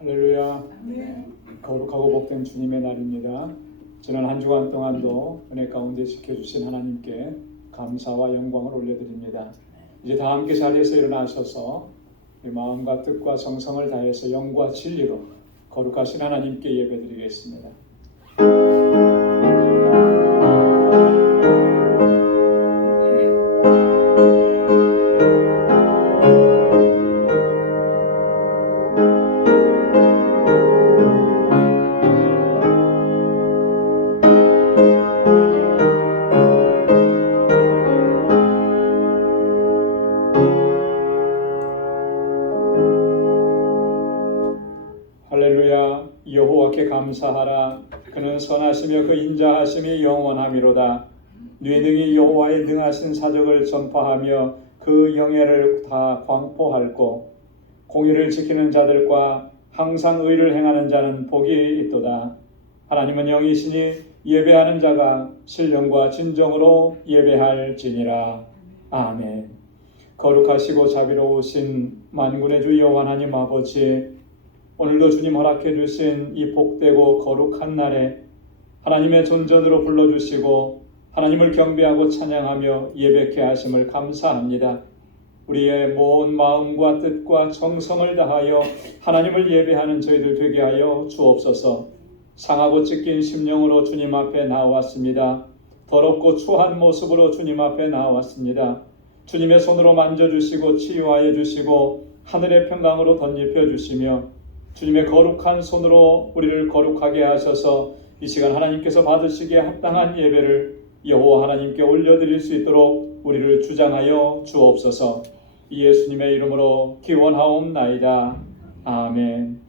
할렐루야. 네. 거룩하고 복된 주님의 날입니다. 지난 한 주간 동안도 은혜 가운데 지켜주신 하나님께 감사와 영광을 올려드립니다. 이제 다 함께 자리에서 일어나셔서 마음과 뜻과 정성을 다해서 영과 진리로 거룩하신 하나님께 예배드리겠습니다. 할렐루야. 여호와께 감사하라. 그는 선하시며 그 인자하심이 영원하미로다. 뇌능이 여호와의 능하신 사적을 전파하며 그 영예를 다 광포할고 공의를 지키는 자들과 항상 의를 행하는 자는 복이 있도다. 하나님은 영이시니 예배하는 자가 신령과 진정으로 예배할지니라. 아멘. 거룩하시고 자비로우신 만군의 주 여호와 하나님 아버지, 오늘도 주님 허락해 주신 이 복되고 거룩한 날에 하나님의 존전으로 불러주시고 하나님을 경배하고 찬양하며 예배케 하심을 감사합니다. 우리의 모든 마음과 뜻과 정성을 다하여 하나님을 예배하는 저희들 되게 하여 주옵소서. 상하고 찢긴 심령으로 주님 앞에 나왔습니다. 더럽고 추한 모습으로 주님 앞에 나왔습니다. 주님의 손으로 만져주시고 치유하여 주시고 하늘의 평강으로 덧입혀 주시며 주님의 거룩한 손으로 우리를 거룩하게 하셔서 이 시간 하나님께서 받으시기에 합당한 예배를 여호와 하나님께 올려드릴 수 있도록 우리를 주장하여 주옵소서. 예수님의 이름으로 기원하옵나이다. 아멘.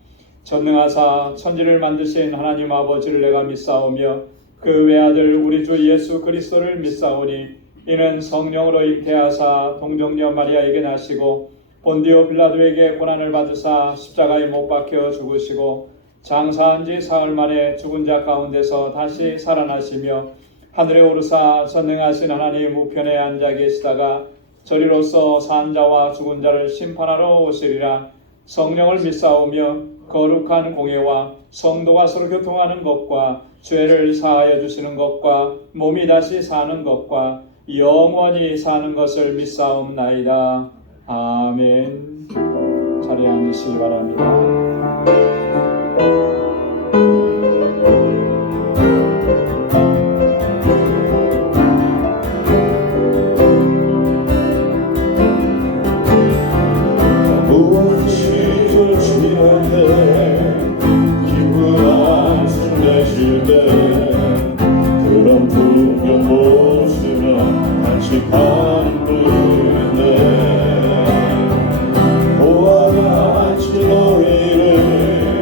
전능하사 천지를 만드신 하나님 아버지를 내가 믿사오며 그 외아들 우리 주 예수 그리스도를 믿사오니 이는 성령으로 잉태하사 동정녀 마리아에게 나시고 본디오 빌라도에게 고난을 받으사 십자가에 못 박혀 죽으시고 장사한 지 사흘 만에 죽은 자 가운데서 다시 살아나시며 하늘에 오르사 전능하신 하나님 우편에 앉아 계시다가 저리로서 산 자와 죽은 자를 심판하러 오시리라. 성령을 믿사오며 거룩한 공예와 성도가 서로 교통하는 것과 죄를 사하여 주시는 것과 몸이 다시 사는 것과 영원히 사는 것을 믿사옵나이다. 아멘. 자리에 앉으시기 바랍니다. 무엇이 취할 기분한 술 내쉴 때 그런 풍경 보시면 같이 가는 분인데 보아같이 너희를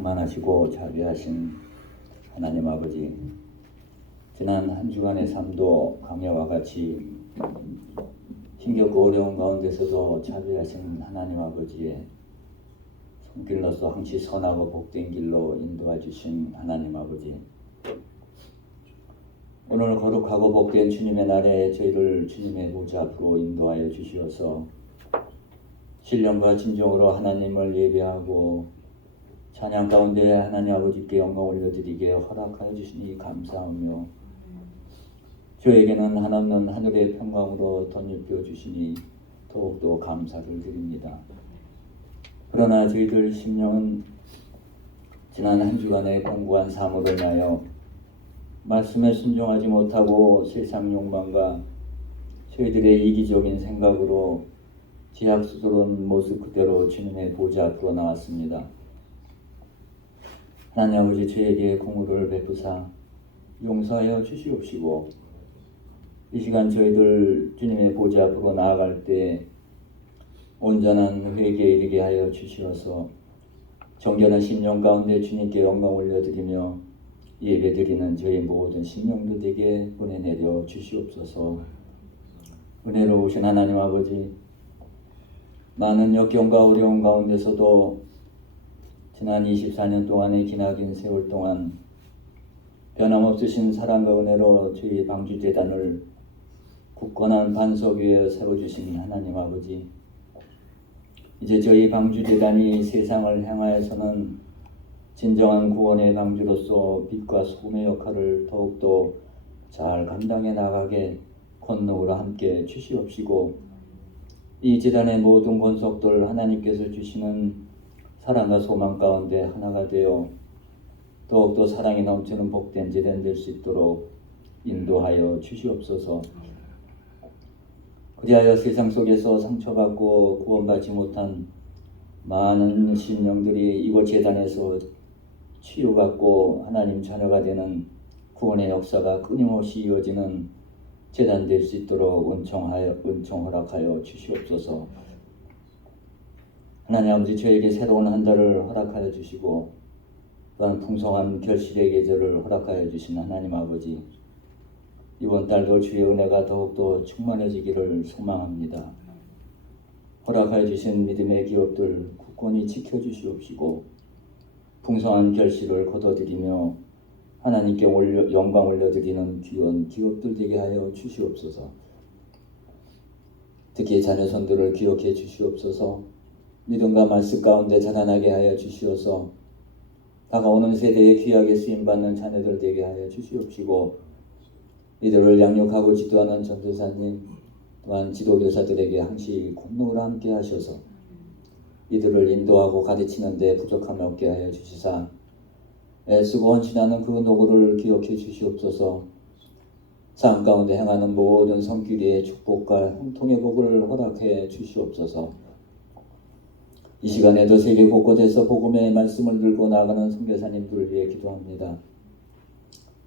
충만하시고 자비하신 하나님 아버지, 지난 한 주간의 삶도 강야와 같이 힘겹고 어려운 가운데서도 자비하신 하나님 아버지의 손길로서 항시 선하고 복된 길로 인도해 주신 하나님 아버지, 오늘 거룩하고 복된 주님의 날에 저희를 주님의 보좌 앞으로 인도하여 주시어서 신령과 진정으로 하나님을 예배하고 찬양 가운데 하나님 아버지께 영광 올려드리게 허락하여 주시니 감사하며, 저에게는 한없는 하늘의 평강으로 덧입혀 주시니 더욱더 감사를 드립니다. 그러나 저희들 심령은 지난 한 주간의 공고한 삶으로 인하여 말씀에 순종하지 못하고 세상 욕망과 저희들의 이기적인 생각으로 지약스러운 모습 그대로 주님의 보좌 앞으로 나왔습니다. 하나님 아버지, 저에게 공의를 베푸사 용서하여 주시옵시고, 이 시간 저희들 주님의 보좌 앞으로 나아갈 때 온전한 회개에 이르게 하여 주시어서 정결한 심령 가운데 주님께 영광 올려드리며 예배드리는 저희 모든 심령들에게 보내내려 주시옵소서. 은혜로우신 하나님 아버지, 많은 역경과 어려움 가운데서도 지난 24년 동안의 기나긴 세월 동안 변함없으신 사랑과 은혜로 저희 방주재단을 굳건한 반석 위에 세워주신 하나님 아버지, 이제 저희 방주재단이 세상을 향하여서는 진정한 구원의 방주로서 빛과 소금의 역할을 더욱더 잘 감당해 나가게 권능으로 함께 주시옵시고, 이 재단의 모든 권속들 하나님께서 주시는 사랑과 소망 가운데 하나가 되어 더욱더 사랑이 넘치는 복된 재단 될 수 있도록 인도하여 주시옵소서. 그리하여 세상 속에서 상처받고 구원받지 못한 많은 심령들이 이곳 재단에서 치유받고 하나님 자녀가 되는 구원의 역사가 끊임없이 이어지는 재단 될 수 있도록 은총 허락하여 주시옵소서. 하나님 아버지, 저에게 새로운 한 달을 허락하여 주시고 또한 풍성한 결실의 계절을 허락하여 주신 하나님 아버지, 이번 달도 주의 은혜가 더욱더 충만해지기를 소망합니다. 허락하여 주신 믿음의 기업들 굳건히 지켜주시옵시고 풍성한 결실을 거둬들이며 하나님께 영광 올려드리는 귀한 기업들 되게 하여 주시옵소서. 특히 자녀손들을 기억해 주시옵소서. 믿음과 말씀 가운데 자라나게 하여 주시어서 다가오는 세대에 귀하게 쓰임받는 자녀들 되게 하여 주시옵시고, 이들을 양육하고 지도하는 전도사님 또한 지도교사들에게 항시 권능으로 함께 하셔서 이들을 인도하고 가르치는 데 부족함이 없게 하여 주시사 애쓰고 헌신하는 그 노고를 기억해 주시옵소서. 삶 가운데 행하는 모든 성길이의 축복과 형통의 복을 허락해 주시옵소서. 이 시간에도 세계 곳곳에서 복음의 말씀을 들고 나가는 선교사님들을 위해 기도합니다.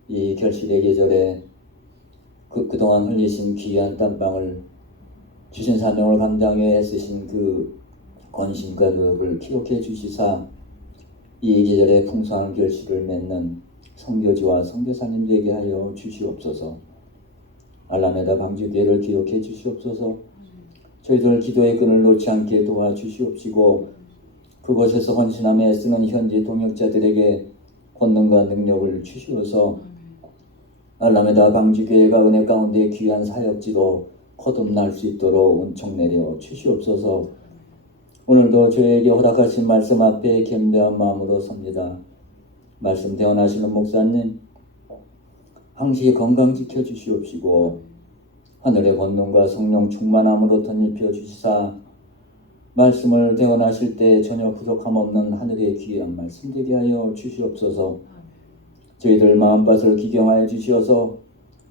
이 결실의 계절에 그동안 흘리신 귀한 땀방울, 주신 사명을 감당해 애쓰신 그 권심과 노력을 기억해 주시사 이 계절에 풍성한 결실을 맺는 선교지와 선교사님들에게 하여 주시옵소서. 알라메다 방주교회를 기억해 주시옵소서. 저희들 기도의 끈을 놓지 않게 도와주시옵시고, 그곳에서 헌신함에 애쓰는 현지 동역자들에게 권능과 능력을 주시어서 알라메다 방주교회가 은혜 가운데 귀한 사역지로 거듭날 수 있도록 은총 내려 주시옵소서. 오늘도 저에게 허락하신 말씀 앞에 겸비한 마음으로 섭니다. 말씀 대언하시는 목사님 항시 건강 지켜주시옵시고 하늘의 권능과 성령 충만함으로 덧입혀 주시사 말씀을 대언하실 때 전혀 부족함 없는 하늘의 귀한 말씀 되게 하여 주시옵소서. 저희들 마음밭을 기경하여 주시어서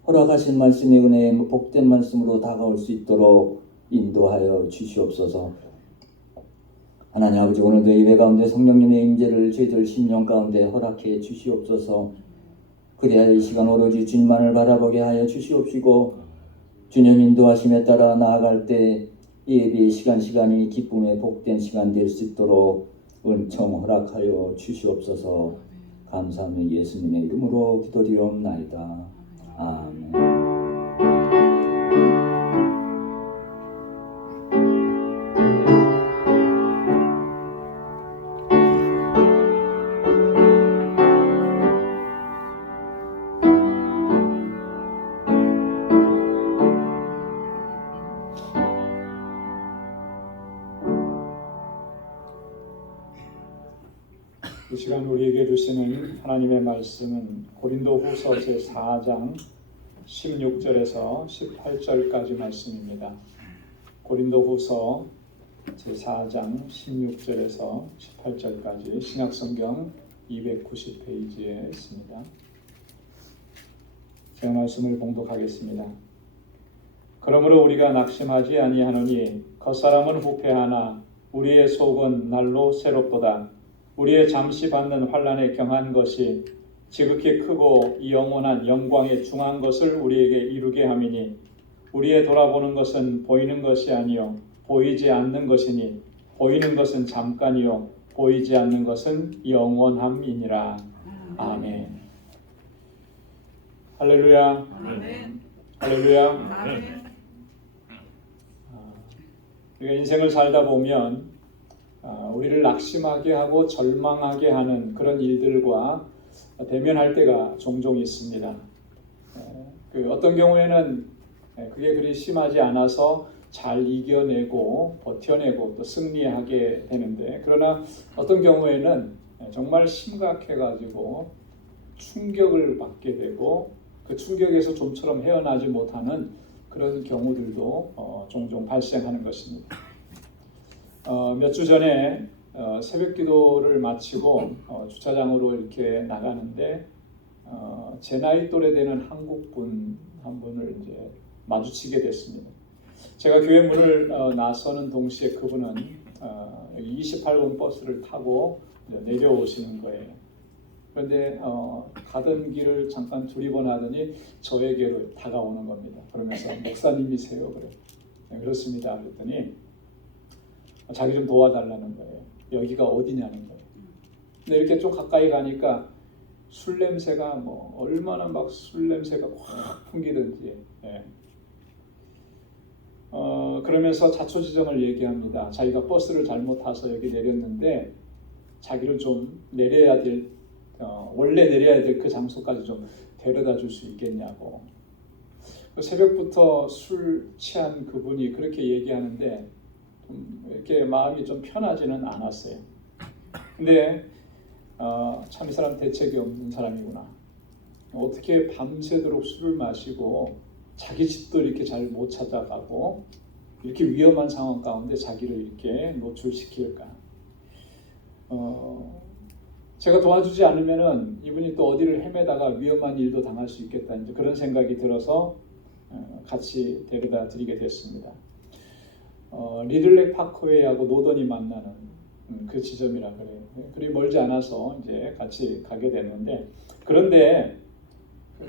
허락하신 말씀의 은혜에 복된 말씀으로 다가올 수 있도록 인도하여 주시옵소서. 하나님 아버지, 오늘도 예배 가운데 성령님의 임재를 저희들 심령 가운데 허락해 주시옵소서. 그래야 이 시간 오로지 주님만을 바라보게 하여 주시옵시고, 주님 인도하심에 따라 나아갈 때 예배의 시간이 기쁨의 복된 시간 될 수 있도록 은총 허락하여 주시옵소서. 감사하며 예수님의 이름으로 기도드리옵나이다. 아멘. 이 시간 우리에게 주시는 하나님의 말씀은 고린도후서 제4장 16절에서 18절까지 말씀입니다. 고린도후서 제4장 16절에서 18절까지 신약성경 290페이지에 있습니다. 제가 말씀을 봉독하겠습니다. 그러므로 우리가 낙심하지 아니하노니 겉사람은 후패하나 우리의 속은 날로 새롭도다. 우리의 잠시 받는 환난에 경한 것이 지극히 크고 영원한 영광에 중한 것을 우리에게 이루게 함이니 우리의 돌아보는 것은 보이는 것이 아니요 보이지 않는 것이니 보이는 것은 잠깐이요 보이지 않는 것은 영원함이니라. 아멘. 할렐루야. 아멘. 할렐루야. 아멘. 우리가 인생을 살다 보면 우리를 낙심하게 하고 절망하게 하는 그런 일들과 대면할 때가 종종 있습니다. 어떤 경우에는 그게 그리 심하지 않아서 잘 이겨내고 버텨내고 또 승리하게 되는데, 그러나 어떤 경우에는 정말 심각해가지고 충격을 받게 되고 그 충격에서 좀처럼 헤어나지 못하는 그런 경우들도 종종 발생하는 것입니다. 몇 주 전에 새벽 기도를 마치고 주차장으로 이렇게 나가는데 제 나이 또래 되는 한국분 한 분을 이제 마주치게 됐습니다. 제가 교회 문을 나서는 동시에 그분은 여기 28번 버스를 타고 내려오시는 거예요. 그런데 가던 길을 잠깐 두리번하더니 저에게로 다가오는 겁니다. 그러면서 목사님이세요? 그래요. 네, 그렇습니다. 그랬더니 자기 좀 도와달라는 거예요. 여기가 어디냐는 거예요. 근데 이렇게 좀 가까이 가니까 술 냄새가 얼마나 막 술 냄새가 확 풍기든지. 예. 그러면서 자초지종을 얘기합니다. 자기가 버스를 잘못 타서 여기 내렸는데 자기를 좀 내려야 될 원래 내려야 될 그 장소까지 좀 데려다 줄 수 있겠냐고. 새벽부터 술 취한 그분이 그렇게 얘기하는데 이렇게 마음이 좀 편하지는 않았어요. 근데 참 이 사람 대책이 없는 사람이구나. 어떻게 밤새도록 술을 마시고 자기 집도 이렇게 잘 못 찾아가고 이렇게 위험한 상황 가운데 자기를 이렇게 노출시킬까. 제가 도와주지 않으면은 이분이 또 어디를 헤매다가 위험한 일도 당할 수 있겠다, 이제 그런 생각이 들어서 같이 데려다 드리게 됐습니다. 리들렉 파크웨이하고 노던이 만나는 그 지점이라 그래요. 그리 멀지 않아서 이제 같이 가게 됐는데, 그런데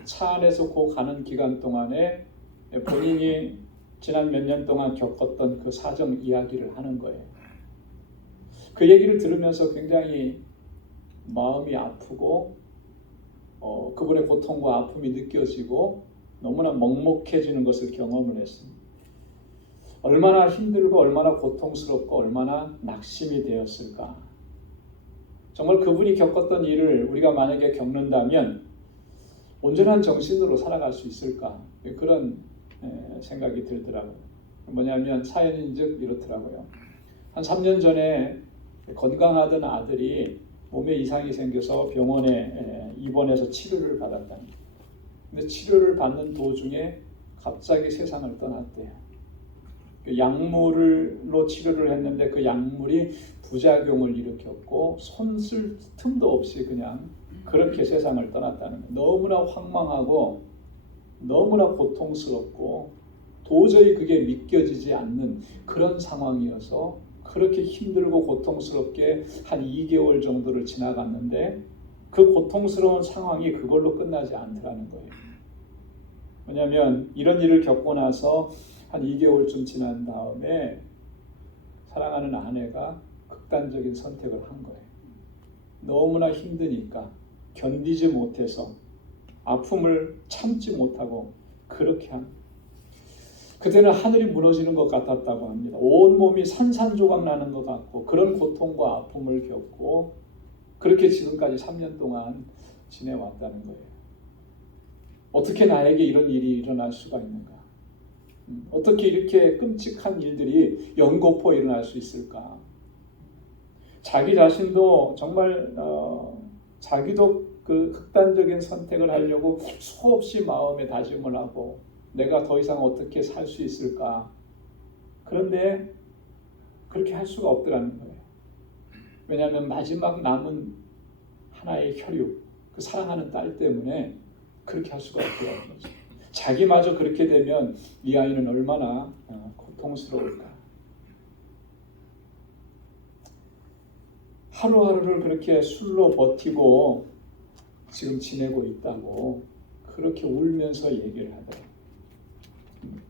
차 안에서 그 가는 기간 동안에 본인이 지난 몇 년 동안 겪었던 그 사정 이야기를 하는 거예요. 그 얘기를 들으면서 굉장히 마음이 아프고 그분의 고통과 아픔이 느껴지고 너무나 먹먹해지는 것을 경험을 했습니다. 얼마나 힘들고 얼마나 고통스럽고 얼마나 낙심이 되었을까. 정말 그분이 겪었던 일을 우리가 만약에 겪는다면 온전한 정신으로 살아갈 수 있을까, 그런 생각이 들더라고요. 뭐냐면 사연인즉 이렇더라고요. 한 3년 전에 건강하던 아들이 몸에 이상이 생겨서 병원에 입원해서 치료를 받았답니다. 근데 치료를 받는 도중에 갑자기 세상을 떠났대요. 그 약물로 치료를 했는데 그 약물이 부작용을 일으켰고 손 쓸 틈도 없이 그냥 그렇게 세상을 떠났다는 거예요. 너무나 황망하고 너무나 고통스럽고 도저히 그게 믿겨지지 않는 그런 상황이어서 그렇게 힘들고 고통스럽게 한 2개월 정도를 지나갔는데 그 고통스러운 상황이 그걸로 끝나지 않더라는 거예요. 왜냐하면 이런 일을 겪고 나서 한 2개월쯤 지난 다음에 사랑하는 아내가 극단적인 선택을 한 거예요. 너무나 힘드니까 견디지 못해서 아픔을 참지 못하고 그렇게 한. 그때는 하늘이 무너지는 것 같았다고 합니다. 온몸이 산산조각 나는 것 같고 그런 고통과 아픔을 겪고 그렇게 지금까지 3년 동안 지내왔다는 거예요. 어떻게 나에게 이런 일이 일어날 수가 있는가? 어떻게 이렇게 끔찍한 일들이 연거푸 일어날 수 있을까? 자기 자신도 정말 자기도 그 극단적인 선택을 하려고 수없이 마음에 다짐을 하고 내가 더 이상 어떻게 살 수 있을까? 그런데 그렇게 할 수가 없더라는 거예요. 왜냐하면 마지막 남은 하나의 혈육, 그 사랑하는 딸 때문에 그렇게 할 수가 없더라는 거죠. 자기마저 그렇게 되면 이 아이는 얼마나 고통스러울까. 하루하루를 그렇게 술로 버티고 지금 지내고 있다고 그렇게 울면서 얘기를 하더라고요.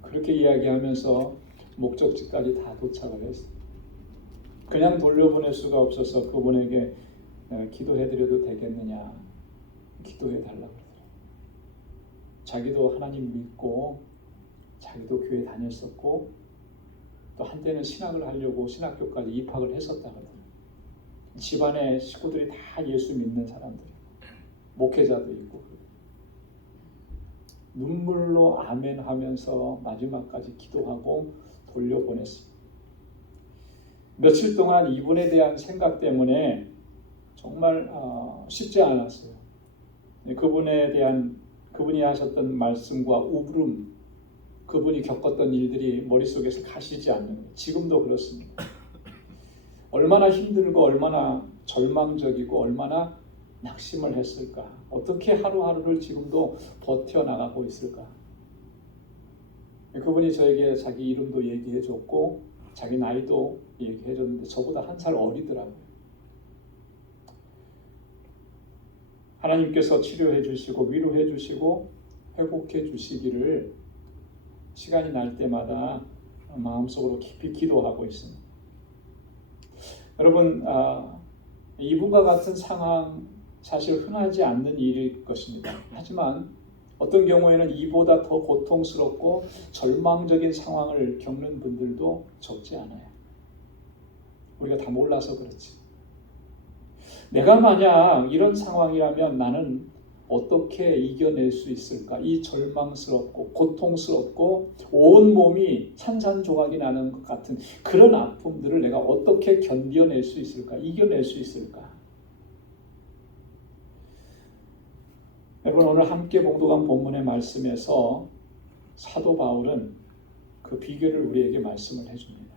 그렇게 이야기하면서 목적지까지 다 도착을 했어요. 그냥 돌려보낼 수가 없어서 그분에게 기도해드려도 되겠느냐, 기도해달라고 그러더라고요. 자기도 하나님 믿고 자기도 교회 다녔었고 또 한때는 신학을 하려고 신학교까지 입학을 했었다고 하더라고요. 집안의 식구들이 다 예수 믿는 사람들이 목회자도 있고 눈물로 아멘 하면서 마지막까지 기도하고 돌려보냈습니다. 며칠 동안 이분에 대한 생각 때문에 정말 쉽지 않았어요. 그분이 하셨던 말씀과 우브름, 그분이 겪었던 일들이 머릿속에서 가시지 않는 거예요. 지금도 그렇습니다. 얼마나 힘들고 얼마나 절망적이고 얼마나 낙심을 했을까? 어떻게 하루하루를 지금도 버텨나가고 있을까? 그분이 저에게 자기 이름도 얘기해줬고 자기 나이도 얘기해줬는데 저보다 1살 어리더라고요. 하나님께서 치료해 주시고 위로해 주시고 회복해 주시기를 시간이 날 때마다 마음속으로 깊이 기도하고 있습니다. 여러분, 이분과 같은 상황 사실 흔하지 않는 일일 것입니다. 하지만 어떤 경우에는 이보다 더 고통스럽고 절망적인 상황을 겪는 분들도 적지 않아요. 우리가 다 몰라서 그렇지. 내가 만약 이런 상황이라면 나는 어떻게 이겨낼 수 있을까? 이 절망스럽고 고통스럽고 온몸이 산산조각이 나는 것 같은 그런 아픔들을 내가 어떻게 견뎌낼 수 있을까? 이겨낼 수 있을까? 여러분, 오늘 함께 봉독한 본문의 말씀에서 사도 바울은 그 비결을 우리에게 말씀을 해줍니다.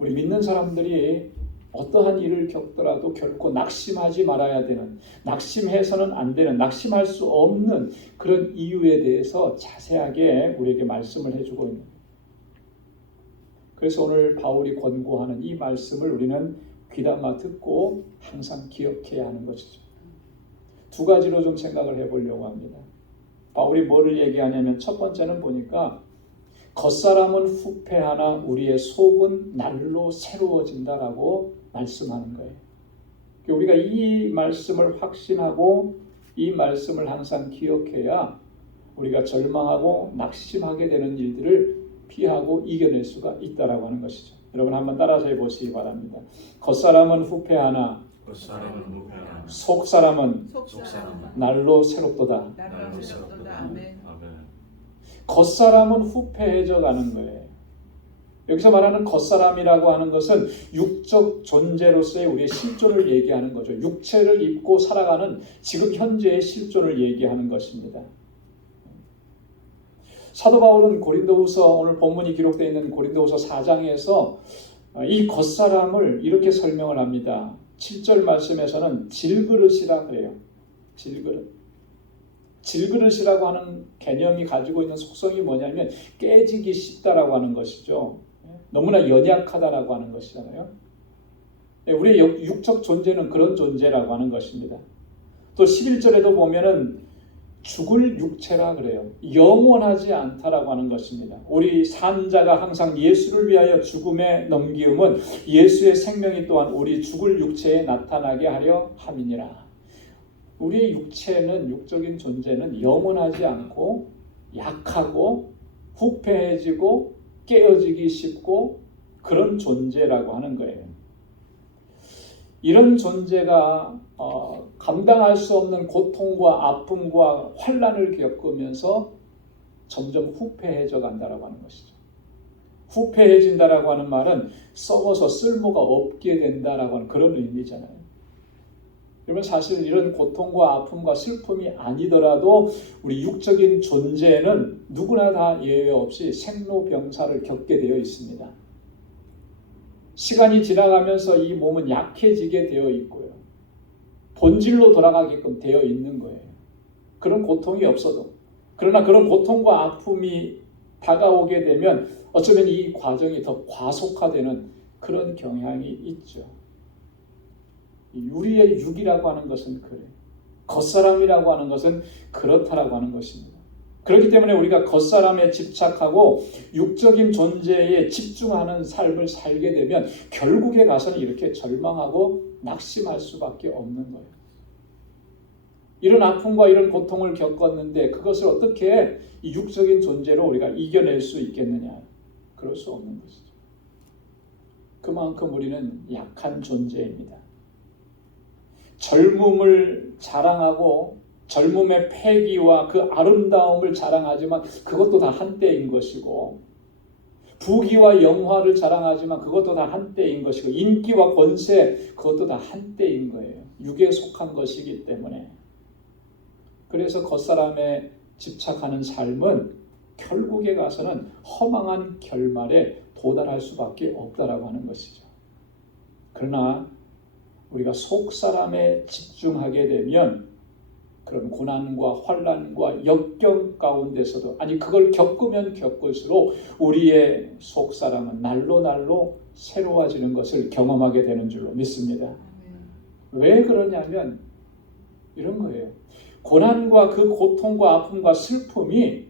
우리 믿는 사람들이 어떠한 일을 겪더라도 결코 낙심하지 말아야 되는, 낙심해서는 안 되는, 낙심할 수 없는 그런 이유에 대해서 자세하게 우리에게 말씀을 해주고 있는 거예요. 그래서 오늘 바울이 권고하는 이 말씀을 우리는 귀담아 듣고 항상 기억해야 하는 것이죠. 두 가지로 좀 생각을 해보려고 합니다. 바울이 뭐를 얘기하냐면 첫 번째는 보니까 겉사람은 후패하나 우리의 속은 날로 새로워진다라고 말씀하는 거예요. 우리가 이 말씀을 확신하고 이 말씀을 항상 기억해야 우리가 절망하고 낙심하게 되는 일들을 피하고 이겨낼 수가 있다라고 하는 것이죠. 여러분 한번 따라서 해보시기 바랍니다. 겉사람은 후패하나 속사람은 날로 새롭도다. 아멘. 겉사람은 후패해져 가는 거예요. 여기서 말하는 겉사람이라고 하는 것은 육적 존재로서의 우리의 실존을 얘기하는 거죠. 육체를 입고 살아가는 지금 현재의 실존을 얘기하는 것입니다. 사도 바울은 고린도후서, 오늘 본문이 기록되어 있는 고린도후서 4장에서 이 겉사람을 이렇게 설명을 합니다. 7절 말씀에서는 질그릇이라 그래요. 질그릇이라고 하는 개념이 가지고 있는 속성이 뭐냐면 깨지기 쉽다라고 하는 것이죠. 너무나 연약하다라고 하는 것이잖아요. 우리의 육적 존재는 그런 존재라고 하는 것입니다. 또 11절에도 보면은 죽을 육체라 그래요. 영원하지 않다라고 하는 것입니다. 우리 산자가 항상 예수를 위하여 죽음에 넘기움은 예수의 생명이 또한 우리 죽을 육체에 나타나게 하려 함이니라. 우리의 육체는, 육적인 존재는 영원하지 않고 약하고 후패해지고 깨어지기 쉽고 그런 존재라고 하는 거예요. 이런 존재가 감당할 수 없는 고통과 아픔과 환난을 겪으면서 점점 후패해져 간다라고 하는 것이죠. 후패해진다라고 하는 말은 썩어서 쓸모가 없게 된다라고 하는 그런 의미잖아요. 그러면 사실 이런 고통과 아픔과 슬픔이 아니더라도 우리 육적인 존재는 누구나 다 예외 없이 생로병사를 겪게 되어 있습니다. 시간이 지나가면서 이 몸은 약해지게 되어 있고요. 본질로 돌아가게끔 되어 있는 거예요. 그런 고통이 없어도. 그러나 그런 고통과 아픔이 다가오게 되면 어쩌면 이 과정이 더 과속화되는 그런 경향이 있죠. 우리의 육이라고 하는 것은 그래요. 겉사람이라고 하는 것은 그렇다라고 하는 것입니다. 그렇기 때문에 우리가 겉사람에 집착하고 육적인 존재에 집중하는 삶을 살게 되면 결국에 가서는 이렇게 절망하고 낙심할 수밖에 없는 거예요. 이런 아픔과 이런 고통을 겪었는데 그것을 어떻게 이 육적인 존재로 우리가 이겨낼 수 있겠느냐? 그럴 수 없는 것이죠. 그만큼 우리는 약한 존재입니다. 젊음을 자랑하고 젊음의 패기와 그 아름다움을 자랑하지만 그것도 다 한때인 것이고, 부귀와 영화를 자랑하지만 그것도 다 한때인 것이고, 인기와 권세 그것도 다 한때인 거예요. 육에 속한 것이기 때문에. 그래서 겉사람에 집착하는 삶은 결국에 가서는 허망한 결말에 도달할 수밖에 없다라고 하는 것이죠. 그러나 우리가 속사람에 집중하게 되면 그런 고난과 환난과 역경 가운데서도, 아니 그걸 겪으면 겪을수록 우리의 속사람은 날로 날로 새로워지는 것을 경험하게 되는 줄로 믿습니다. 왜 그러냐면 이런 거예요. 고난과 그 고통과 아픔과 슬픔이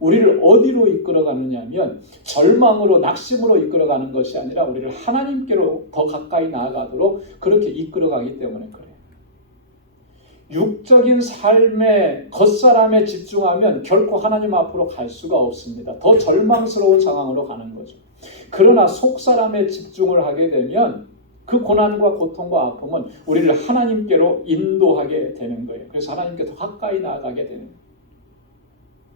우리를 어디로 이끌어가느냐면 절망으로, 낙심으로 이끌어가는 것이 아니라 우리를 하나님께로 더 가까이 나아가도록 그렇게 이끌어가기 때문에 그래요. 육적인 삶의 겉사람에 집중하면 결코 하나님 앞으로 갈 수가 없습니다. 더 절망스러운 상황으로 가는 거죠. 그러나 속사람에 집중을 하게 되면 그 고난과 고통과 아픔은 우리를 하나님께로 인도하게 되는 거예요. 그래서 하나님께 더 가까이 나아가게 되는 거예요.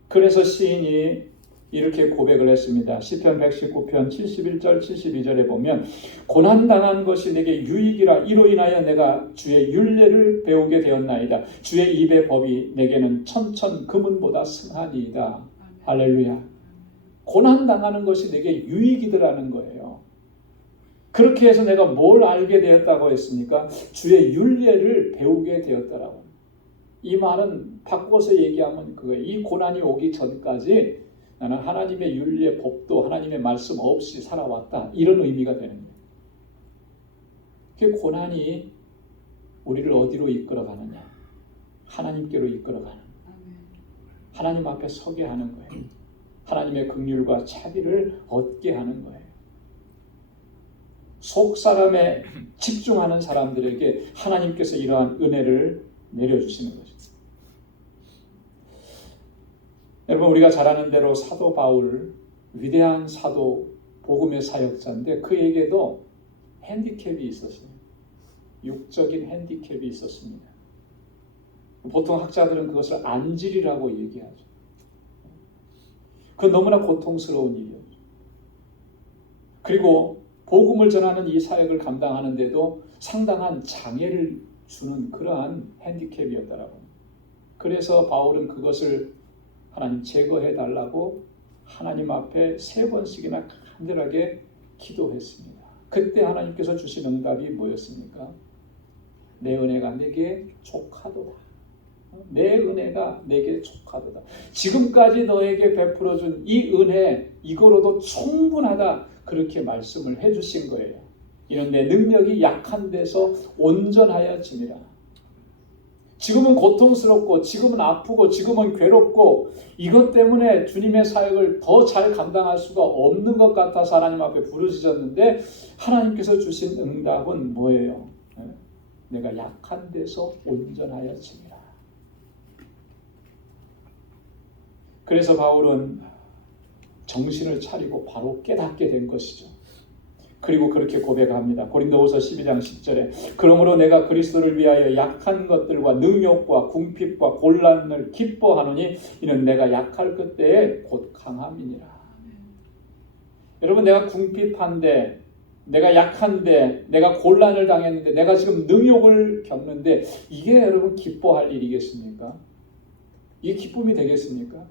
그래서 시인이 이렇게 고백을 했습니다. 시편 119편 71절 72절에 보면 고난당한 것이 내게 유익이라 이로 인하여 내가 주의 율례를 배우게 되었나이다. 주의 입의 법이 내게는 천천 금은보다 승하니이다. 할렐루야. 고난당하는 것이 내게 유익이더라는 거예요. 그렇게 해서 내가 뭘 알게 되었다고 했습니까? 주의 율례를 배우게 되었다라고. 이 말은 바꿔서 얘기하면 그거예요. 이 고난이 오기 전까지 나는 하나님의 율례 법도 하나님의 말씀 없이 살아왔다. 이런 의미가 되는 거예요. 그 고난이 우리를 어디로 이끌어가느냐? 하나님께로 이끌어가는, 하나님 앞에 서게 하는 거예요. 하나님의 긍휼과 자비를 얻게 하는 거예요. 속 사람에 집중하는 사람들에게 하나님께서 이러한 은혜를 내려주시는 거죠. 여러분, 우리가 잘 아는 대로 사도 바울, 위대한 사도, 복음의 사역자인데 그에게도 핸디캡이 있었어요. 육적인 핸디캡이 있었습니다. 보통 학자들은 그것을 안질이라고 얘기하죠. 그건 너무나 고통스러운 일이었죠. 그리고 복음을 전하는 이 사역을 감당하는데도 상당한 장애를 주는 그러한 핸디캡이었다라고. 그래서 바울은 그것을 하나님 제거해 달라고 하나님 앞에 3번씩이나 간절하게 기도했습니다. 그때 하나님께서 주신 응답이 뭐였습니까? 내 은혜가 내게 족하도다. 내 은혜가 내게 족하도다. 지금까지 너에게 베풀어준 이 은혜, 이거로도 충분하다. 그렇게 말씀을 해주신 거예요. 이는 내 능력이 약한 데서 온전하여짐이라. 지금은 고통스럽고 지금은 아프고 지금은 괴롭고 이것 때문에 주님의 사역을 더 잘 감당할 수가 없는 것 같아서 하나님 앞에 부르짖었는데 하나님께서 주신 응답은 뭐예요? 내가 약한 데서 온전하여지리라. 그래서 바울은 정신을 차리고 바로 깨닫게 된 것이죠. 그리고 그렇게 고백합니다. 고린도후서 12장 10절에 그러므로 내가 그리스도를 위하여 약한 것들과 능욕과 궁핍과 곤란을 기뻐하노니 이는 내가 약할 그때에 곧 강함이니라. 여러분, 내가 궁핍한데, 내가 약한데, 내가 곤란을 당했는데, 내가 지금 능욕을 겪는데 이게 여러분 기뻐할 일이겠습니까? 이게 기쁨이 되겠습니까?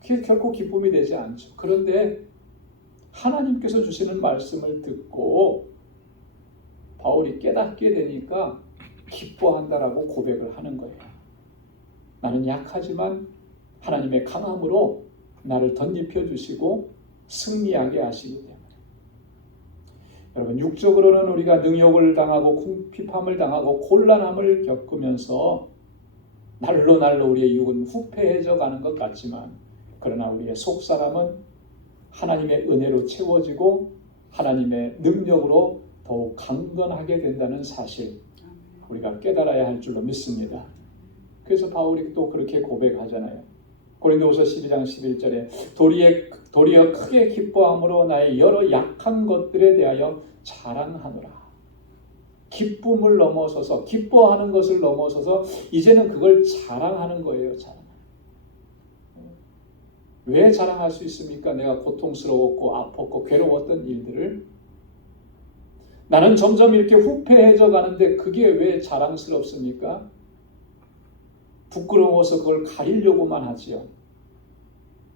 그게 결코 기쁨이 되지 않죠. 그런데 하나님께서 주시는 말씀을 듣고 바울이 깨닫게 되니까 기뻐한다라고 고백을 하는 거예요. 나는 약하지만 하나님의 강함으로 나를 덧입혀 주시고 승리하게 하시기 때문에. 여러분, 육적으로는 우리가 능욕을 당하고 궁핍함을 당하고 곤란함을 겪으면서 날로 우리의 육은 후패해져 가는 것 같지만, 그러나 우리의 속사람은 하나님의 은혜로 채워지고 하나님의 능력으로 더욱 강건하게 된다는 사실, 우리가 깨달아야 할 줄로 믿습니다. 그래서 바울이 또 그렇게 고백하잖아요. 고린도후서 12장 11절에 도리어 크게 기뻐함으로 나의 여러 약한 것들에 대하여 자랑하노라. 기쁨을 넘어서서, 기뻐하는 것을 넘어서서 이제는 그걸 자랑하는 거예요. 왜 자랑할 수 있습니까? 내가 고통스러웠고 아팠고 괴로웠던 일들을. 나는 점점 이렇게 후패해져 가는데 그게 왜 자랑스럽습니까? 부끄러워서 그걸 가리려고만 하지요.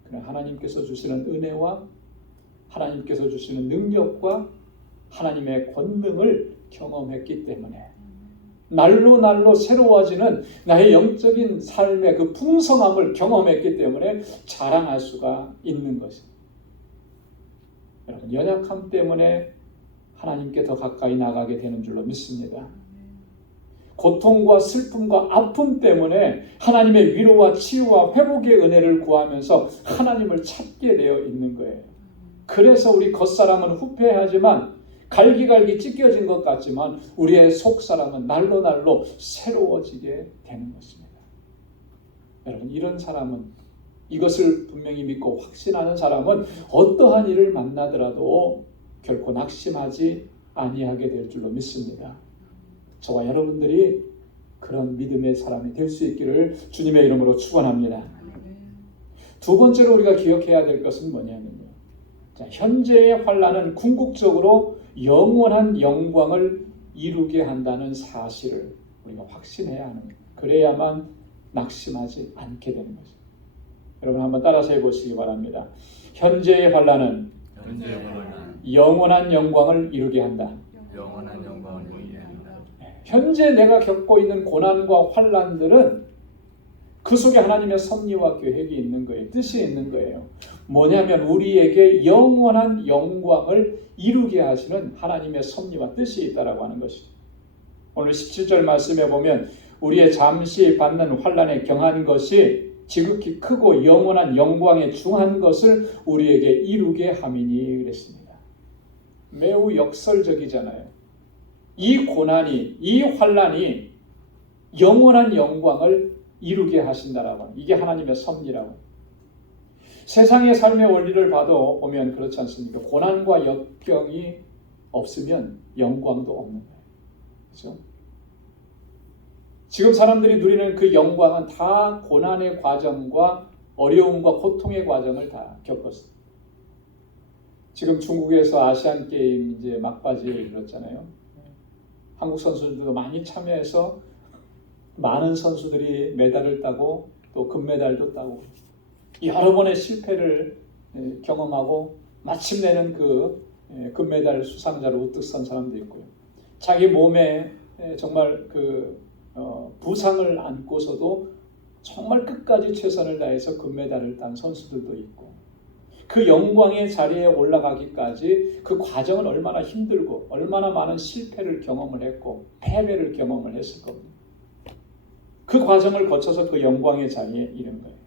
그러나 하나님께서 주시는 은혜와 하나님께서 주시는 능력과 하나님의 권능을 경험했기 때문에 날로 새로워지는 나의 영적인 삶의 그 풍성함을 경험했기 때문에 자랑할 수가 있는 것입니다. 여러분, 연약함 때문에 하나님께 더 가까이 나가게 되는 줄로 믿습니다. 고통과 슬픔과 아픔 때문에 하나님의 위로와 치유와 회복의 은혜를 구하면서 하나님을 찾게 되어 있는 거예요. 그래서 우리 겉사람은 후패하지만, 갈기갈기 찢겨진 것 같지만 우리의 속사람은 날로 새로워지게 되는 것입니다. 여러분, 이런 사람은, 이것을 분명히 믿고 확신하는 사람은 어떠한 일을 만나더라도 결코 낙심하지 아니하게 될 줄로 믿습니다. 저와 여러분들이 그런 믿음의 사람이 될 수 있기를 주님의 이름으로 축원합니다. 두 번째로 우리가 기억해야 될 것은 뭐냐면요. 현재의 환난은 궁극적으로 영원한 영광을 이루게 한다는 사실을 우리가 확신해야 하는 거예요. 그래야만 낙심하지 않게 되는 것입니다. 여러분, 한번 따라서 해보시기 바랍니다. 현재의 환난은 영원한 영광을 이루게 한다. 영원한 영광을 이루게 한다. 현재 내가 겪고 있는 고난과 환난들은 그 속에 하나님의 섭리와 계획이 있는 거예요. 뜻이 있는 거예요. 뭐냐면 우리에게 영원한 영광을 이루게 하시는 하나님의 섭리와 뜻이 있다라고 하는 것이죠. 오늘 17절 말씀에 보면 우리의 잠시 받는 환난에 경한 것이 지극히 크고 영원한 영광에 중한 것을 우리에게 이루게 함이니 그랬습니다. 매우 역설적이잖아요. 이 고난이, 이 환난이 영원한 영광을 이루게 하신다라고 하는, 이게 하나님의 섭리라고. 세상의 삶의 원리를 보면 그렇지 않습니까? 고난과 역경이 없으면 영광도 없는 거예요. 그렇죠? 지금 사람들이 누리는 그 영광은 다 고난의 과정과 어려움과 고통의 과정을 다 겪었어요. 지금 중국에서 아시안 게임 이제 막바지에 이르렀잖아요. 한국 선수들도 많이 참여해서 많은 선수들이 메달을 따고 또 금메달도 따고 여러 번의 실패를 경험하고 마침내는 그 금메달 수상자로 우뚝 선 사람도 있고요. 자기 몸에 정말 부상을 안고서도 정말 끝까지 최선을 다해서 금메달을 딴 선수들도 있고, 그 영광의 자리에 올라가기까지 그 과정은 얼마나 힘들고 얼마나 많은 실패를 경험을 했고 패배를 경험을 했을 겁니다. 그 과정을 거쳐서 그 영광의 자리에 이른 거예요.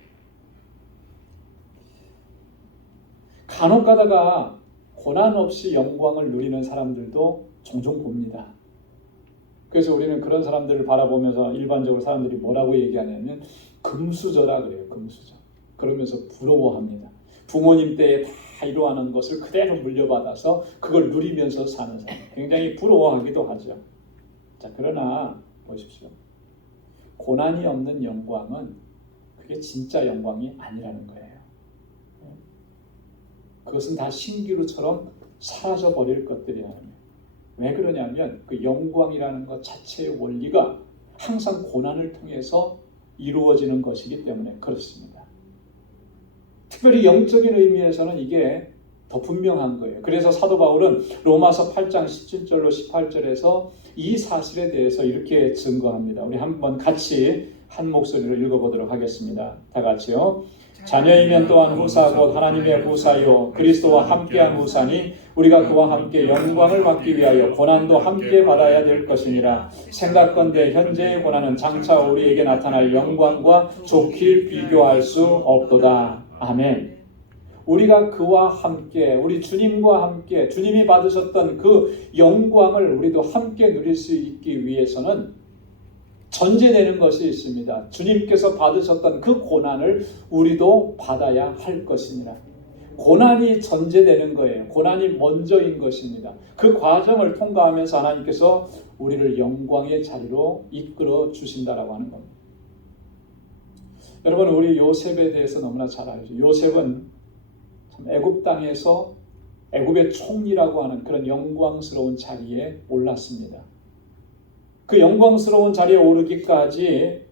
간혹 가다가 고난 없이 영광을 누리는 사람들도 종종 봅니다. 그래서 우리는 그런 사람들을 바라보면서 일반적으로 사람들이 뭐라고 얘기하냐면 금수저라 그래요. 금수저. 그러면서 부러워합니다. 부모님 때에 다 이루어하는 것을 그대로 물려받아서 그걸 누리면서 사는 사람. 굉장히 부러워하기도 하죠. 자, 그러나 보십시오. 고난이 없는 영광은 그게 진짜 영광이 아니라는 거예요. 그것은 다 신기루처럼 사라져버릴 것들이라는 거예요. 왜 그러냐면 그 영광이라는 것 자체의 원리가 항상 고난을 통해서 이루어지는 것이기 때문에 그렇습니다. 특별히 영적인 의미에서는 이게 더 분명한 거예요. 그래서 사도 바울은 로마서 8장 17절로 18절에서 이 사실에 대해서 이렇게 증거합니다. 우리 한번 같이 한 목소리로 읽어보도록 하겠습니다. 다 같이요. 자녀이면 또한 후사 곧 하나님의 후사요 그리스도와 함께한 후사니 우리가 그와 함께 영광을 받기 위하여 고난도 함께 받아야 될 것이니라. 생각건대 현재의 고난은 장차 우리에게 나타날 영광과 좋게 비교할 수 없도다. 아멘. 우리가 그와 함께 우리 주님과 함께 주님이 받으셨던 그 영광을 우리도 함께 누릴 수 있기 위해서는 전제되는 것이 있습니다. 주님께서 받으셨던 그 고난을 우리도 받아야 할 것이니라. 고난이 전제되는 거예요. 고난이 먼저인 것입니다. 그 과정을 통과하면서 하나님께서 우리를 영광의 자리로 이끌어 주신다라고 하는 겁니다. 여러분, 우리 요셉에 대해서 너무나 잘 알죠. 요셉은 애굽 땅에서 애굽의 총리라고 하는 그런 영광스러운 자리에 올랐습니다. 그 영광스러운 자리에 오르기까지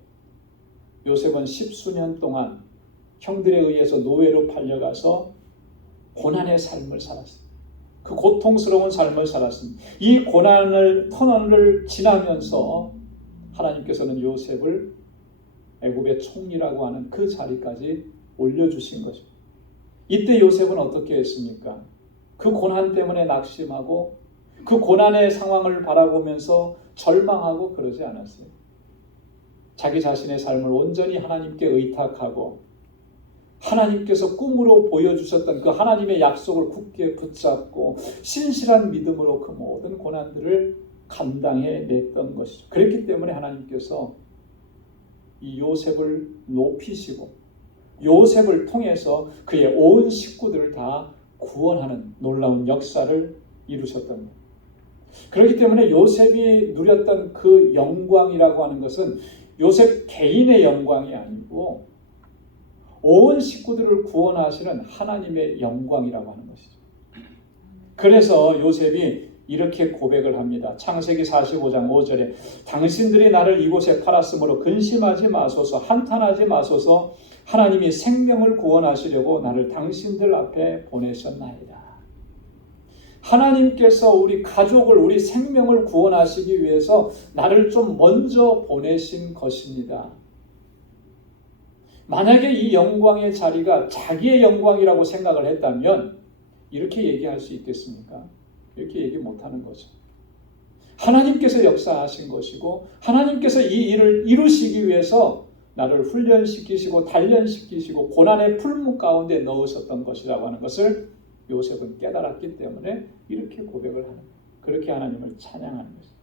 요셉은 10수년 동안 형들에 의해서 노예로 팔려가서 고난의 삶을 살았습니다. 그 고통스러운 삶을 살았습니다. 이 고난을 터널을 지나면서 하나님께서는 요셉을 애굽의 총리라고 하는 그 자리까지 올려주신 것입니다. 이때 요셉은 어떻게 했습니까? 그 고난 때문에 낙심하고 그 고난의 상황을 바라보면서 절망하고 그러지 않았어요. 자기 자신의 삶을 온전히 하나님께 의탁하고 하나님께서 꿈으로 보여주셨던 그 하나님의 약속을 굳게 붙잡고 신실한 믿음으로 그 모든 고난들을 감당해냈던 것이죠. 그렇기 때문에 하나님께서 이 요셉을 높이시고 요셉을 통해서 그의 온 식구들을 다 구원하는 놀라운 역사를 이루셨던 거예요. 그렇기 때문에 요셉이 누렸던 그 영광이라고 하는 것은 요셉 개인의 영광이 아니고 온 식구들을 구원하시는 하나님의 영광이라고 하는 것이죠. 그래서 요셉이 이렇게 고백을 합니다. 창세기 45장 5절에 당신들이 나를 이곳에 팔았으므로 근심하지 마소서, 한탄하지 마소서. 하나님이 생명을 구원하시려고 나를 당신들 앞에 보내셨나이다. 하나님께서 우리 가족을, 우리 생명을 구원하시기 위해서 나를 좀 먼저 보내신 것입니다. 만약에 이 영광의 자리가 자기의 영광이라고 생각을 했다면 이렇게 얘기할 수 있겠습니까? 이렇게 얘기 못하는 거죠. 하나님께서 역사하신 것이고 하나님께서 이 일을 이루시기 위해서 나를 훈련시키시고 단련시키시고 고난의 풀무 가운데 넣으셨던 것이라고 하는 것을 요셉은 깨달았기 때문에 이렇게 고백을 하는 거예요. 그렇게 하나님을 찬양하는 것입니다.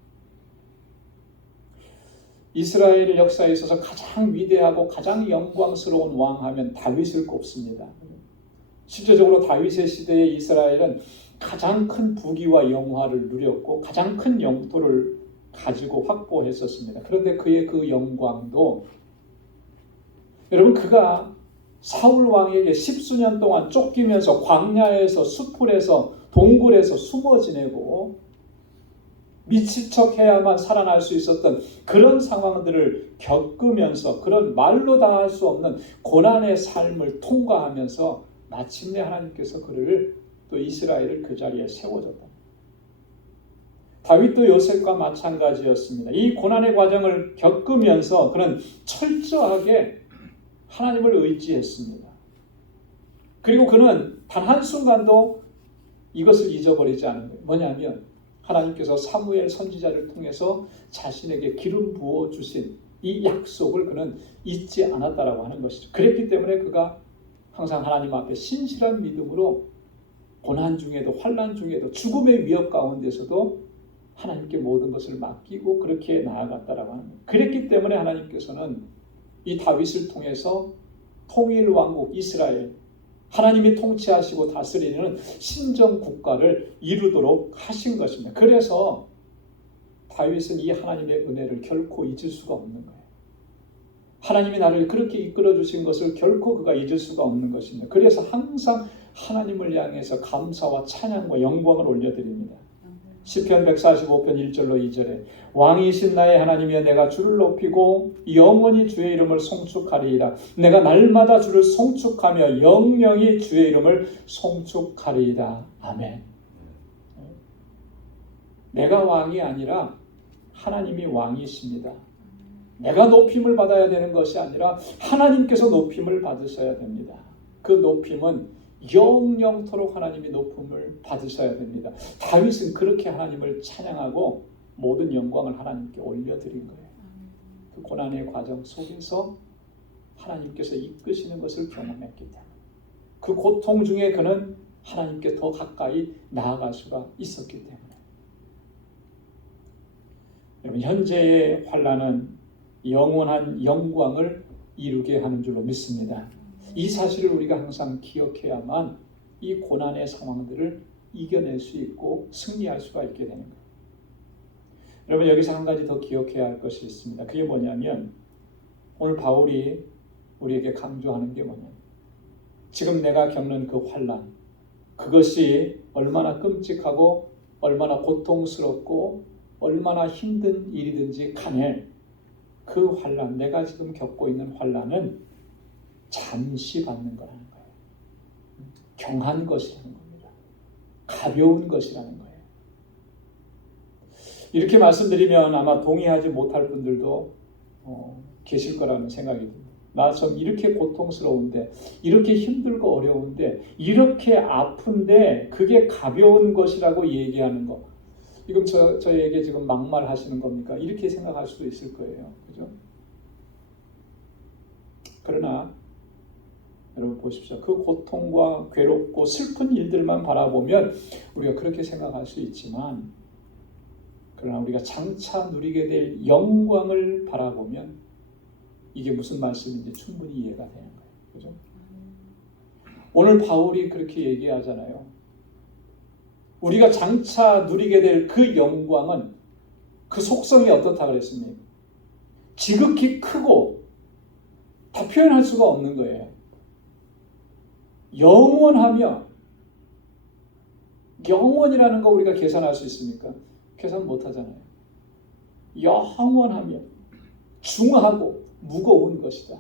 이스라엘 역사에 있어서 가장 위대하고 가장 영광스러운 왕하면 다윗을 꼽습니다. 실제적으로 다윗의 시대의 이스라엘은 가장 큰 부귀와 영화를 누렸고 가장 큰 영토를 가지고 확보했었습니다. 그런데 그의 그 영광도 여러분 그가 사울 왕에게 10수년 동안 쫓기면서 광야에서 수풀에서 동굴에서 숨어 지내고 미칠 척 해야만 살아날 수 있었던 그런 상황들을 겪으면서 그런 말로 당할 수 없는 고난의 삶을 통과하면서 마침내 하나님께서 그를 또 이스라엘을 그 자리에 세워줬다. 다윗도 요셉과 마찬가지였습니다. 이 고난의 과정을 겪으면서 그는 철저하게 하나님을 의지했습니다. 그리고 그는 단 한순간도 이것을 잊어버리지 않은 거예요. 뭐냐면 하나님께서 사무엘 선지자를 통해서 자신에게 기름 부어주신 이 약속을 그는 잊지 않았다라고 하는 것이죠. 그랬기 때문에 그가 항상 하나님 앞에 신실한 믿음으로 고난 중에도 환난 중에도 죽음의 위협 가운데서도 하나님께 모든 것을 맡기고 그렇게 나아갔다라고 하는 거예요. 그랬기 때문에 하나님께서는 이 다윗을 통해서 통일 왕국 이스라엘, 하나님이 통치하시고 다스리는 신정 국가를 이루도록 하신 것입니다. 그래서 다윗은 이 하나님의 은혜를 결코 잊을 수가 없는 거예요. 하나님이 나를 그렇게 이끌어 주신 것을 결코 그가 잊을 수가 없는 것입니다. 그래서 항상 하나님을 향해서 감사와 찬양과 영광을 올려드립니다. 시편 145편 1절로 2절에 왕이신 나의 하나님이여 내가 주를 높이고 영원히 주의 이름을 송축하리이다. 내가 날마다 주를 송축하며 영영이 주의 이름을 송축하리이다. 아멘. 내가 왕이 아니라 하나님이 왕이십니다. 내가 높임을 받아야 되는 것이 아니라 하나님께서 높임을 받으셔야 됩니다. 그 높임은 영영토록 하나님이 높음을 받으셔야 됩니다. 다윗은 그렇게 하나님을 찬양하고 모든 영광을 하나님께 올려드린 거예요. 그 고난의 과정 속에서 하나님께서 이끄시는 것을 경험했기 때문에 그 고통 중에 그는 하나님께 더 가까이 나아갈 수가 있었기 때문에 여러분 현재의 환난은 영원한 영광을 이루게 하는 줄로 믿습니다. 이 사실을 우리가 항상 기억해야만 이 고난의 상황들을 이겨낼 수 있고 승리할 수가 있게 되는 거예요. 여러분 여기서 한 가지 더 기억해야 할 것이 있습니다. 그게 뭐냐면 오늘 바울이 우리에게 강조하는 게 뭐냐면 지금 내가 겪는 그 환난 그것이 얼마나 끔찍하고 얼마나 고통스럽고 얼마나 힘든 일이든지 간에 그 환난 내가 지금 겪고 있는 환난은 잠시 받는 거라는 거예요. 경한 것이라는 겁니다. 가벼운 것이라는 거예요. 이렇게 말씀드리면 아마 동의하지 못할 분들도 계실 거라는 생각이 듭니다. 나 좀 이렇게 고통스러운데 이렇게 힘들고 어려운데 이렇게 아픈데 그게 가벼운 것이라고 얘기하는 거 이건 저에게 지금 막말하시는 겁니까? 이렇게 생각할 수도 있을 거예요. 그죠? 그러나 여러분 보십시오. 그 고통과 괴롭고 슬픈 일들만 바라보면 우리가 그렇게 생각할 수 있지만 그러나 우리가 장차 누리게 될 영광을 바라보면 이게 무슨 말씀인지 충분히 이해가 되는 거예요. 그죠? 오늘 바울이 그렇게 얘기하잖아요. 우리가 장차 누리게 될 그 영광은 그 속성이 어떻다 그랬습니까? 지극히 크고 다 표현할 수가 없는 거예요. 영원하며 영원이라는 거 우리가 계산할 수 있습니까? 계산 못 하잖아요. 영원하며 중하고 무거운 것이다.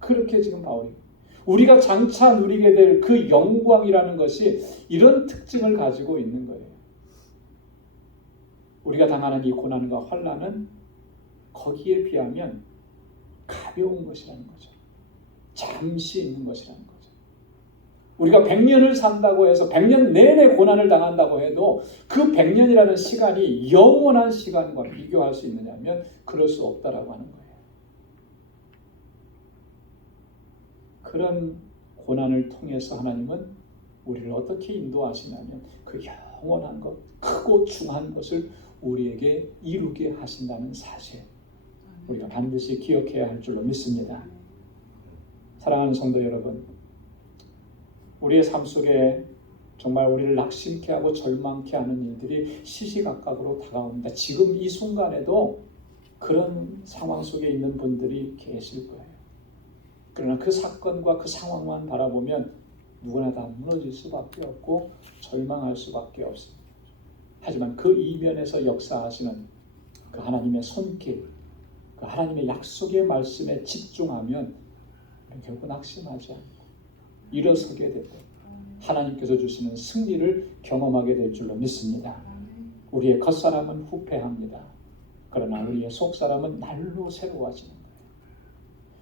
그렇게 지금 바울이 우리가 장차 누리게 될 그 영광이라는 것이 이런 특징을 가지고 있는 거예요. 우리가 당하는 이 고난과 환난은 거기에 비하면 가벼운 것이라는 거죠. 잠시 있는 것이라는 거죠. 우리가 100년을 산다고 해서 100년 내내 고난을 당한다고 해도 그 100년이라는 시간이 영원한 시간과 비교할 수 있느냐면 그럴 수 없다라고 하는 거예요. 그런 고난을 통해서 하나님은 우리를 어떻게 인도하시냐면 그 영원한 것, 크고 중한 것을 우리에게 이루게 하신다는 사실 우리가 반드시 기억해야 할 줄로 믿습니다. 사랑하는 성도 여러분, 우리의 삶 속에 정말 우리를 낙심케 하고 절망케 하는 일들이 시시각각으로 다가옵니다. 지금 이 순간에도 그런 상황 속에 있는 분들이 계실 거예요. 그러나 그 사건과 그 상황만 바라보면 누구나 다 무너질 수밖에 없고 절망할 수밖에 없습니다. 하지만 그 이면에서 역사하시는 그 하나님의 손길, 그 하나님의 약속의 말씀에 집중하면 결코 낙심하지 않고 일어서게 되고 하나님께서 주시는 승리를 경험하게 될 줄로 믿습니다. 우리의 겉사람은 후패합니다. 그러나 우리의 속사람은 날로 새로워지는 거예요.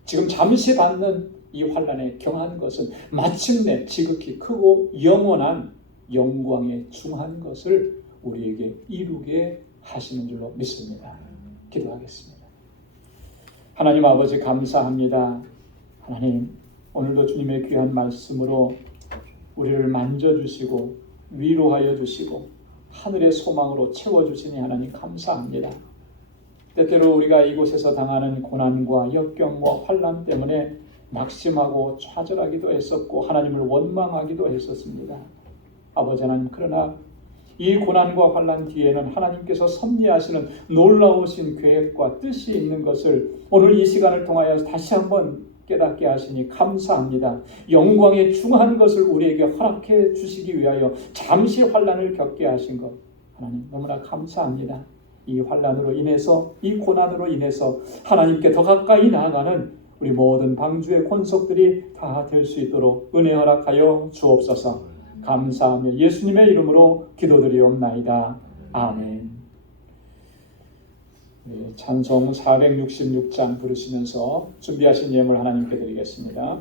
지금 잠시 받는 이 환난에 경한 것은 마침내 지극히 크고 영원한 영광에 중한 것을 우리에게 이루게 하시는 줄로 믿습니다. 기도하겠습니다. 하나님 아버지 감사합니다. 하나님 오늘도 주님의 귀한 말씀으로 우리를 만져주시고 위로하여 주시고 하늘의 소망으로 채워주시니 하나님 감사합니다. 때때로 우리가 이곳에서 당하는 고난과 역경과 환난 때문에 낙심하고 좌절하기도 했었고 하나님을 원망하기도 했었습니다. 아버지 하나님, 그러나 이 고난과 환난 뒤에는 하나님께서 섭리하시는 놀라우신 계획과 뜻이 있는 것을 오늘 이 시간을 통하여 다시 한번 깨닫게 하시니 감사합니다. 영광의 중한 것을 우리에게 허락해 주시기 위하여 잠시 환난을 겪게 하신 것 하나님 너무나 감사합니다. 이 환난으로 인해서, 이 고난으로 인해서 하나님께 더 가까이 나아가는 우리 모든 방주의 권속들이 다 될 수 있도록 은혜 허락하여 주옵소서. 감사하며 예수님의 이름으로 기도드리옵나이다. 아멘. 찬송 466장 부르시면서 준비하신 예물 하나님께 드리겠습니다.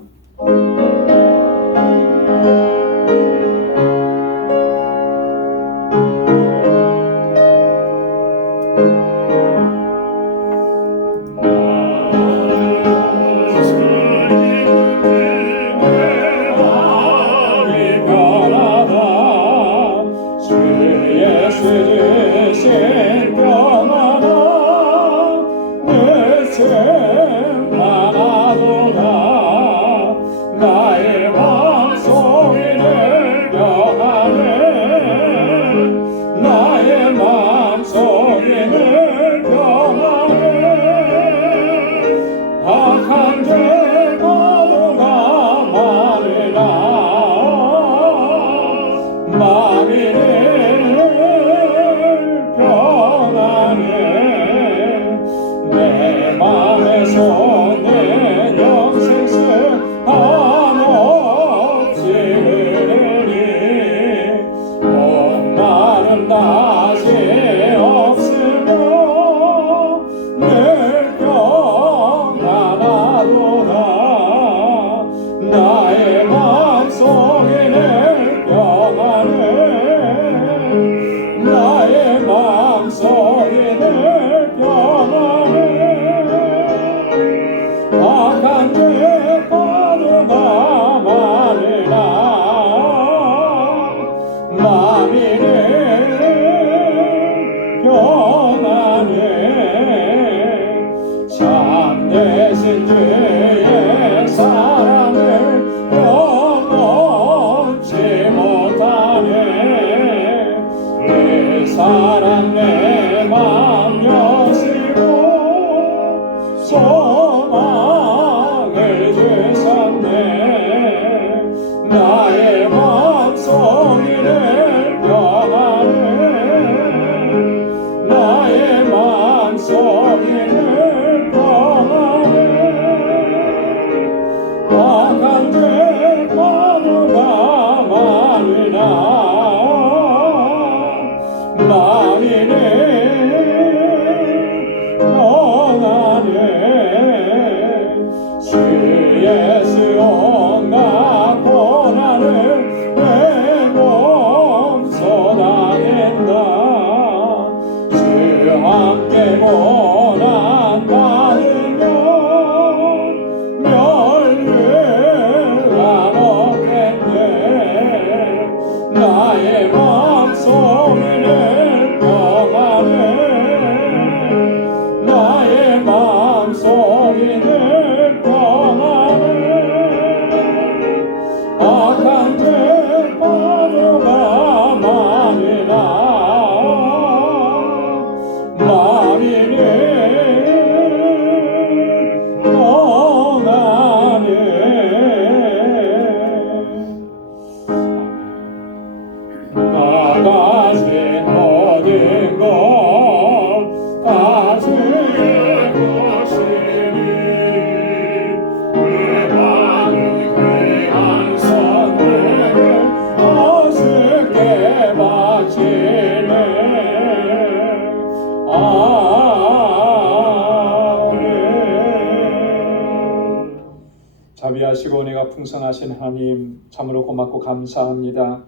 자비하시고 은혜가 풍성하신 하나님 참으로 고맙고 감사합니다.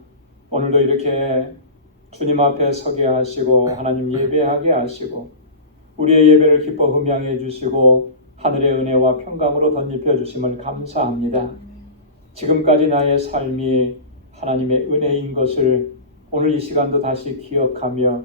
오늘도 이렇게 주님 앞에 서게 하시고 하나님 예배하게 하시고 우리의 예배를 기뻐 흠양해 주시고 하늘의 은혜와 평강으로 덧입혀 주심을 감사합니다. 지금까지 나의 삶이 하나님의 은혜인 것을 오늘 이 시간도 다시 기억하며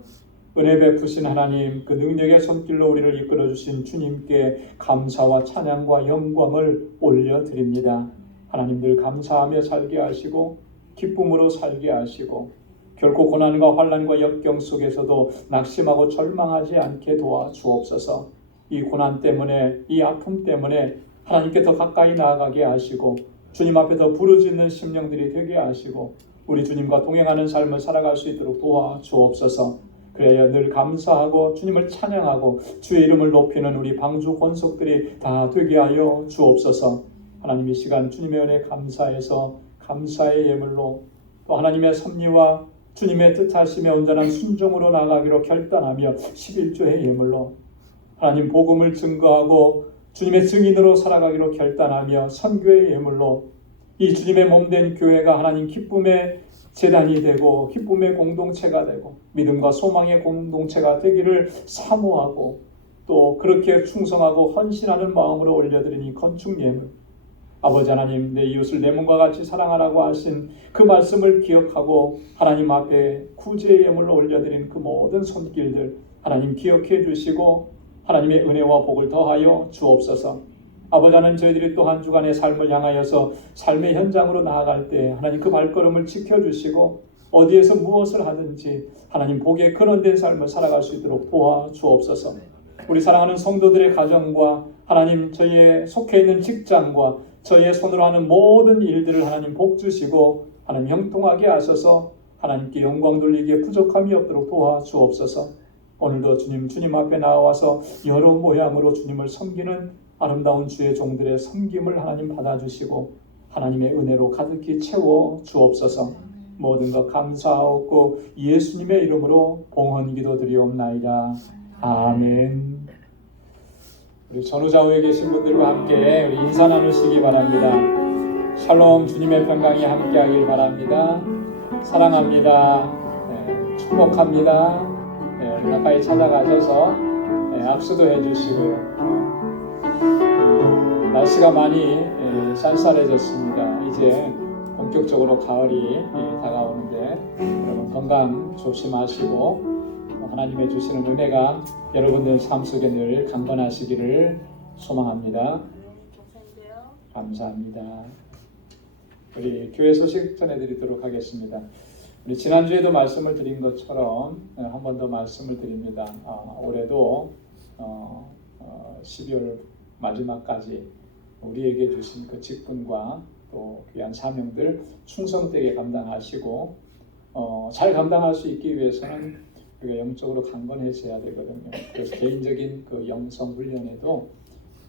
은혜 베푸신 하나님, 그 능력의 손길로 우리를 이끌어 주신 주님께 감사와 찬양과 영광을 올려드립니다. 하나님들 감사하며 살게 하시고 기쁨으로 살게 하시고 결코 고난과 환난과 역경 속에서도 낙심하고 절망하지 않게 도와주옵소서. 이 고난 때문에, 이 아픔 때문에 하나님께 더 가까이 나아가게 하시고 주님 앞에 더 부르짖는 심령들이 되게 하시고 우리 주님과 동행하는 삶을 살아갈 수 있도록 도와주옵소서. 그래야 늘 감사하고 주님을 찬양하고 주의 이름을 높이는 우리 방주 권속들이 다 되게 하여 주옵소서. 하나님 이 시간 주님의 은혜 감사해서 감사의 예물로 또 하나님의 섭리와 주님의 뜻하심에 온전한 순종으로 나가기로 결단하며 11조의 예물로 하나님 복음을 증거하고 주님의 증인으로 살아가기로 결단하며 선교의 예물로 이 주님의 몸된 교회가 하나님 기쁨의 재단이 되고 기쁨의 공동체가 되고 믿음과 소망의 공동체가 되기를 사모하고 또 그렇게 충성하고 헌신하는 마음으로 올려드리니 건축 예물, 아버지 하나님, 내 이웃을 내 몸과 같이 사랑하라고 하신 그 말씀을 기억하고 하나님 앞에 구제의 예물로 올려드린 그 모든 손길들 하나님 기억해 주시고 하나님의 은혜와 복을 더하여 주옵소서. 아버지 하나님, 저희들이 또 한 주간의 삶을 향하여서 삶의 현장으로 나아갈 때 하나님 그 발걸음을 지켜주시고 어디에서 무엇을 하든지 하나님 복에 근원된 삶을 살아갈 수 있도록 도와주옵소서. 우리 사랑하는 성도들의 가정과 하나님 저희의 속해 있는 직장과 저희의 손으로 하는 모든 일들을 하나님 복 주시고 하나님 형통하게 하셔서 하나님께 영광 돌리기에 부족함이 없도록 도와주옵소서. 오늘도 주님 앞에 나와서 여러 모양으로 주님을 섬기는 아름다운 주의 종들의 섬김을 하나님 받아주시고 하나님의 은혜로 가득히 채워 주옵소서. 모든 것 감사하옵고 예수님의 이름으로 봉헌 기도드리옵나이다. 아멘. 우리 전후좌우에 계신 분들과 함께 우리 인사 나누시기 바랍니다. 샬롬, 주님의 평강이 함께하길 바랍니다. 사랑합니다. 축복합니다. 가까이 찾아가셔서 악수도 해주시고요. 날씨가 많이 쌀쌀해졌습니다. 이제 본격적으로 가을이 다가오는데 여러분 건강 조심하시고 하나님의 주시는 은혜가 여러분들 삶 속에 늘 강건하시기를 소망합니다. 감사합니다. 우리 교회 소식 전해드리도록 하겠습니다. 우리 지난주에도 말씀을 드린 것처럼 한 번 더 말씀을 드립니다. 올해도 12월 마지막까지 우리에게 주신 그 직분과 또 귀한 사명들 충성되게 감당하시고 잘 감당할 수 있기 위해서는 우리가 영적으로 강건해져야 되거든요. 그래서 개인적인 그 영성 훈련에도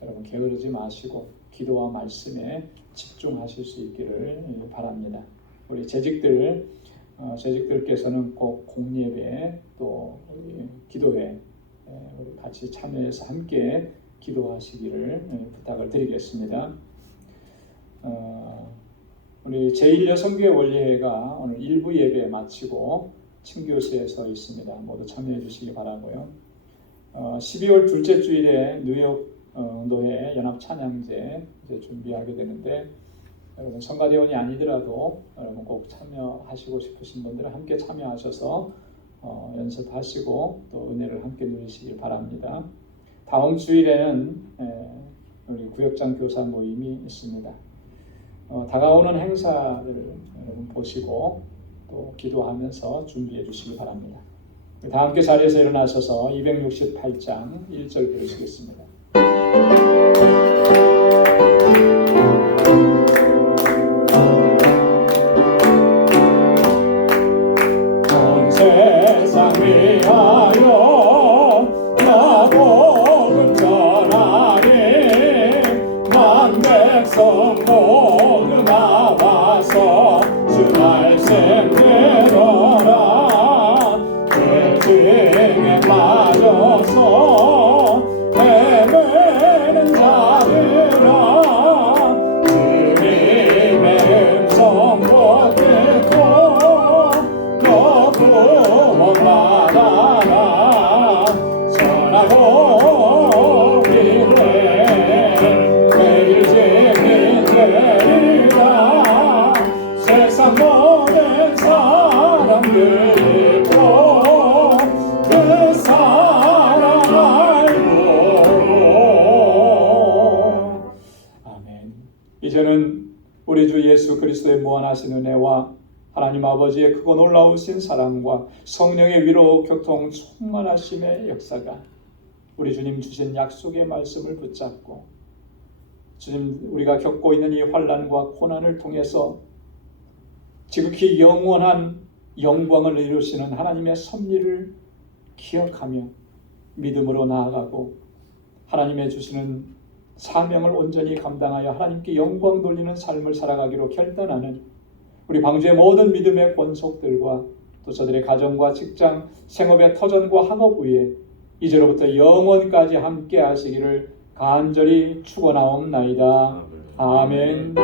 여러분 게으르지 마시고 기도와 말씀에 집중하실 수 있기를 바랍니다. 우리 재직들께서는 꼭 공예배 또 기도회 우리 같이 참여해서 함께 기도하시기를 부탁을 드리겠습니다. 우리 제1여성교회 원례회가 오늘 1부 예배 마치고 친교실에서 있습니다. 모두 참여해 주시기 바라고요. 12월 둘째 주일에 뉴욕 노회 연합 찬양제 이제 준비하게 되는데 여러분 성가대원이 아니더라도 여러분 꼭 참여하시고 싶으신 분들은 함께 참여하셔서 연습하시고 또 은혜를 함께 누리시길 바랍니다. 다음 주일에는 우리 구역장 교사 모임이 있습니다. 다가오는 행사를 여러분 보시고 또 기도하면서 준비해 주시기 바랍니다. 다 함께 자리에서 일어나셔서 268장 1절 부르시겠습니다. 온 세상 위하여 나 복음 전하리 만 백성 모두 나와서 주 말씀 들어라 그 중에 빠져서 헤매는 자들아 주님의 음성 못 듣고 너 구원받아라 선하고 기도해 이제는 우리 주 예수 그리스도의 무한하신 은혜와 하나님 아버지의 크고 놀라우신 사랑과 성령의 위로 교통 충만하심의 역사가 우리 주님 주신 약속의 말씀을 붙잡고 주님 우리가 겪고 있는 이 환난과 고난을 통해서 지극히 영원한 영광을 이루시는 하나님의 섭리를 기억하며 믿음으로 나아가고 하나님의 주시는 사명을 온전히 감당하여 하나님께 영광 돌리는 삶을 살아가기로 결단하는 우리 방주의 모든 믿음의 권속들과 또 저들의 가정과 직장, 생업의 터전과 학업 위에 이제로부터 영원까지 함께 하시기를 간절히 축원하옵나이다. 아멘.